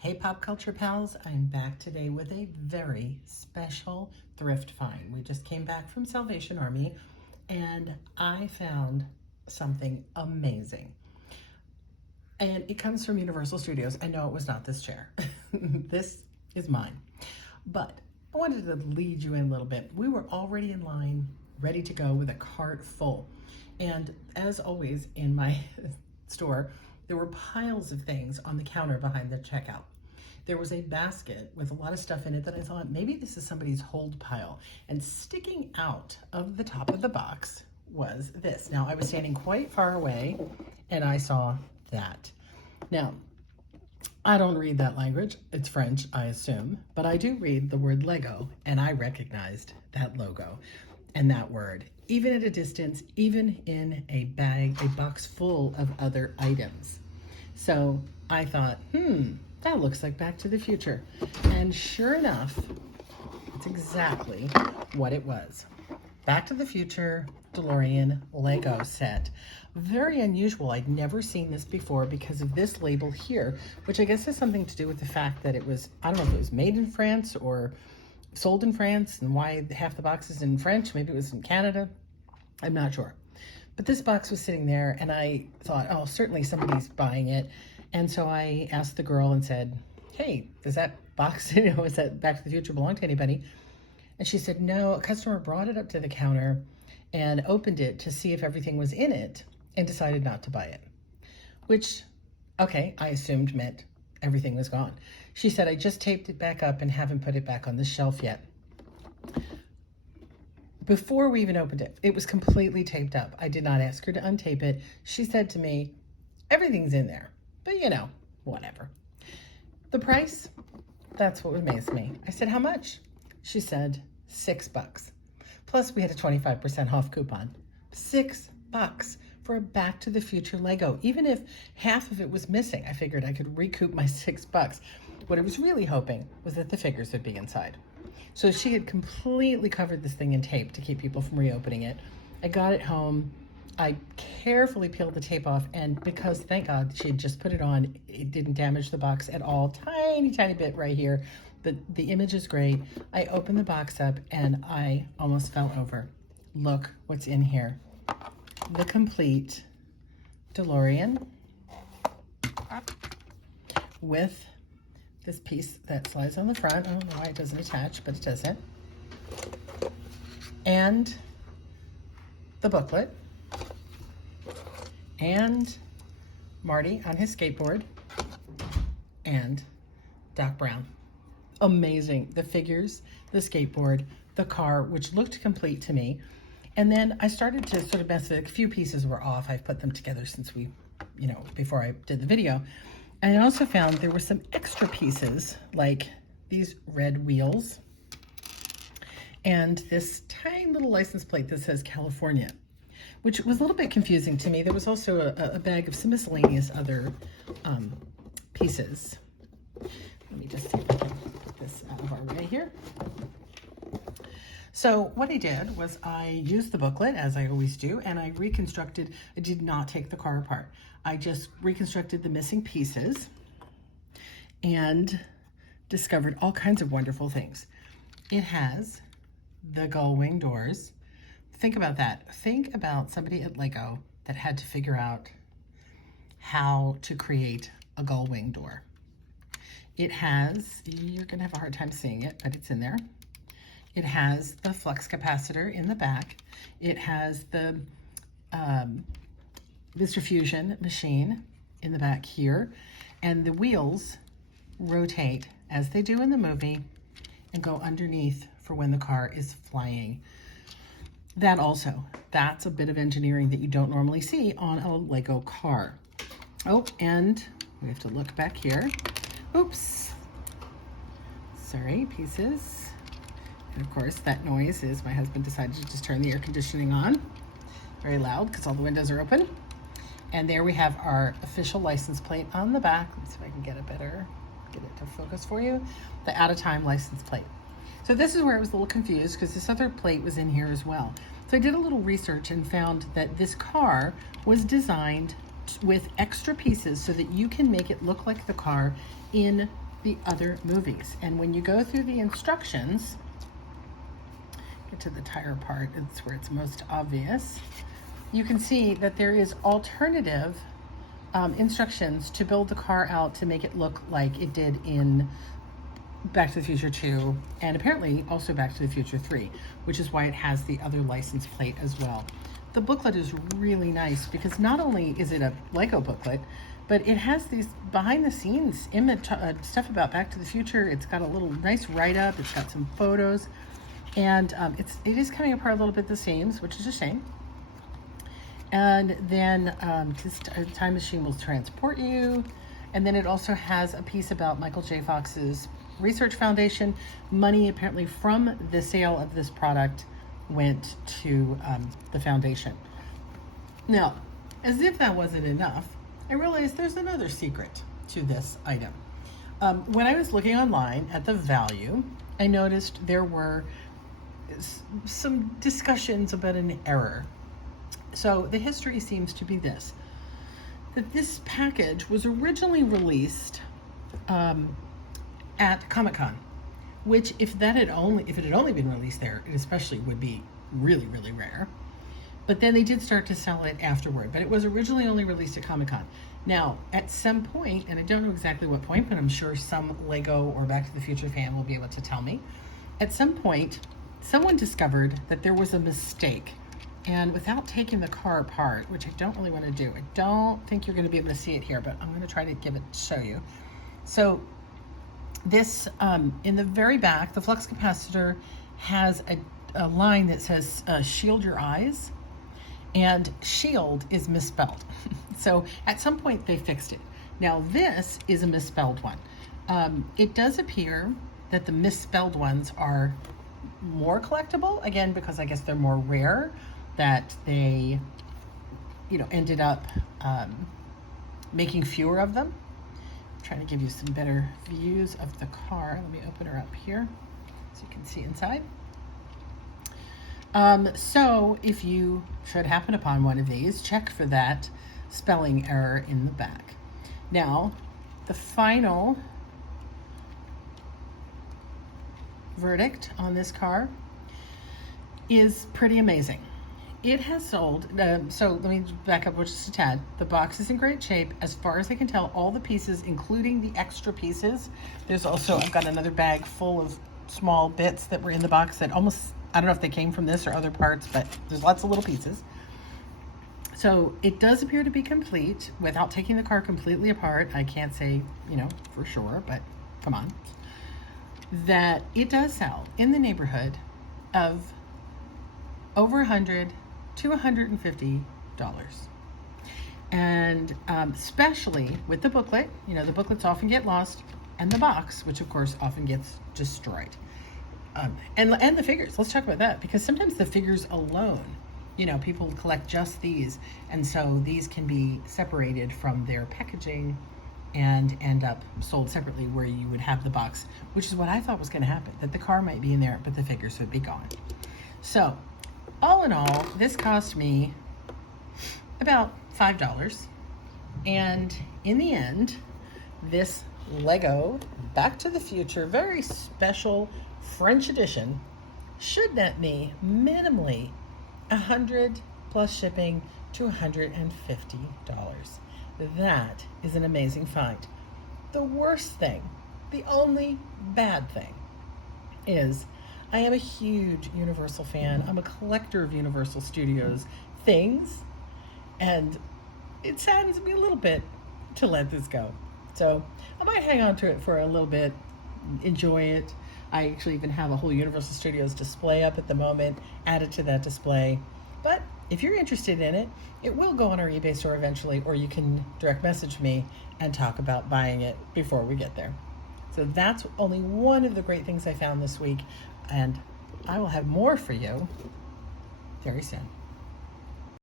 Hey Pop Culture Pals, I'm back today with a very special thrift find. We just came back from Salvation Army and I found something amazing. And it comes from Universal Studios. I know it was not this chair. This is mine. But I wanted to lead you in a little bit. We were already in line, ready to go with a cart full. And as always in my store, there were piles of things on the counter behind the checkout. There was a basket with a lot of stuff in it that I thought maybe this is somebody's hold pile. And sticking out of the top of the box was this. Now I was standing quite far away and I saw that. Now, I don't read that language. It's French, I assume, but I do read the word Lego and I recognized that logo and that word, even at a distance, even in a bag, a box full of other items. So I thought, that looks like Back to the Future. And sure enough, it's exactly what it was. Back to the Future DeLorean Lego set. Very unusual. I'd never seen this before because of this label here, which I guess has something to do with the fact that it was, I don't know if it was made in France or sold in France and why half the box is in French. Maybe it was in Canada. I'm not sure. But this box was sitting there and I thought, oh, certainly somebody's buying it. And so I asked the girl and said, hey, does that box, is that Back to the Future belong to anybody? And she said, no, a customer brought it up to the counter and opened it to see if everything was in it and decided not to buy it. Which, okay, I assumed meant everything was gone. She said, I just taped it back up and haven't put it back on the shelf yet. Before we even opened it, it was completely taped up. I did not ask her to untape it. She said to me, everything's in there, but whatever. The price, that's what amazed me. I said, how much? She said, $6. Plus we had a 25% off coupon. $6 for a Back to the Future Lego. Even if half of it was missing, I figured I could recoup my $6. What I was really hoping was that the figures would be inside. So she had completely covered this thing in tape to keep people from reopening it. I got it home. I carefully peeled the tape off, and because, thank God, she had just put it on, it didn't damage the box at all. Tiny, tiny bit right here. The image is great. I opened the box up, and I almost fell over. Look what's in here. The complete DeLorean with this piece that slides on the front. I don't know why it doesn't attach, but it doesn't. And the booklet. And Marty on his skateboard. And Doc Brown. Amazing. The figures, the skateboard, the car, which looked complete to me. And then I started to sort of mess with it. A few pieces were off. I've put them together since we, before I did the video. And I also found there were some extra pieces, like these red wheels and this tiny little license plate that says California, which was a little bit confusing to me. There was also a bag of some miscellaneous other pieces. Let me just see if I can put this out of our way here. So what I did was I used the booklet, as I always do, and I reconstructed. I did not take the car apart. I just reconstructed the missing pieces and discovered all kinds of wonderful things. It has the gull wing doors. Think about that. Think about somebody at Lego that had to figure out how to create a gull wing door. It has, you're gonna have a hard time seeing it, but it's in there. It has the flux capacitor in the back. It has the Fusion machine in the back here. And the wheels rotate as they do in the movie and go underneath for when the car is flying. That's a bit of engineering that you don't normally see on a Lego car. Oh, and we have to look back here. Oops. Sorry, pieces. And of course, that noise is my husband decided to just turn the air conditioning on. Very loud because all the windows are open. And there we have our official license plate on the back. Let's see if I can get it to focus for you. The out of time license plate. So this is where I was a little confused because this other plate was in here as well. So I did a little research and found that this car was designed with extra pieces so that you can make it look like the car in the other movies. And when you go through the instructions, get to the tire part, it's where it's most obvious, you can see that there is alternative instructions to build the car out to make it look like it did in Back to the Future 2 and apparently also Back to the Future 3, which is why it has the other license plate as well. The booklet is really nice because not only is it a Lego booklet, but it has these behind the scenes image stuff about Back to the Future. It's got a little nice write-up. It's got some photos, and it is coming apart a little bit at the seams, which is a shame. And then this time machine will transport you. And then it also has a piece about Michael J. Fox's Research Foundation. Money apparently from the sale of this product went to the foundation. Now, as if that wasn't enough, I realized there's another secret to this item. When I was looking online at the value, I noticed there were some discussions about an error. So the history seems to be this, that this package was originally released at Comic-Con, which if it had only been released there, it especially would be really, really rare. But then they did start to sell it afterward, but it was originally only released at Comic-Con. Now, at some point, and I don't know exactly what point, but I'm sure some Lego or Back to the Future fan will be able to tell me, at some point, someone discovered that there was a mistake. And without taking the car apart, which I don't really want to do, I don't think you're going to be able to see it here, but I'm going to try to show you. So this, in the very back, the flux capacitor has a line that says, shield your eyes, and shield is misspelled. So at some point they fixed it. Now this is a misspelled one. It does appear that the misspelled ones are more collectible, again, because I guess they're more rare, that they, ended up making fewer of them. I'm trying to give you some better views of the car. Let me open her up here so you can see inside. So if you should happen upon one of these, check for that spelling error in the back. Now, the final verdict on this car is pretty amazing. It has sold, so let me back up just a tad. The box is in great shape. As far as I can tell, all the pieces, including the extra pieces, there's also, I've got another bag full of small bits that were in the box that almost, I don't know if they came from this or other parts, but there's lots of little pieces. So it does appear to be complete without taking the car completely apart. I can't say, for sure, but come on. That it does sell in the neighborhood of over $100 to $150. And especially with the booklet, the booklets often get lost, and the box, which of course often gets destroyed. And the figures, let's talk about that, because sometimes the figures alone, people collect just these, and so these can be separated from their packaging and end up sold separately where you would have the box, which is what I thought was going to happen, that the car might be in there, but the figures would be gone. So all in all, this cost me about $5. And in the end, this Lego Back to the Future very special French edition should net me minimally $100 plus shipping to $150. That is an amazing find. The worst thing, the only bad thing, is I am a huge Universal fan. I'm a collector of Universal Studios things, and it saddens me a little bit to let this go. So I might hang on to it for a little bit, enjoy it. I actually even have a whole Universal Studios display up at the moment, added to that display. But if you're interested in it, it will go on our eBay store eventually, or you can direct message me and talk about buying it before we get there. So that's only one of the great things I found this week, and I will have more for you very soon.